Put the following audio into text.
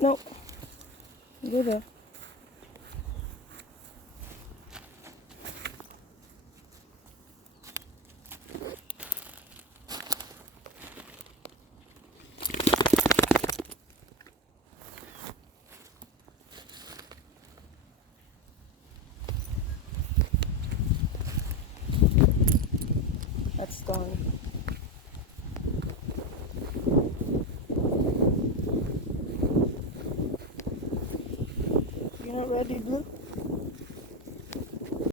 No. Go there. That's gone. You're not ready, Blue?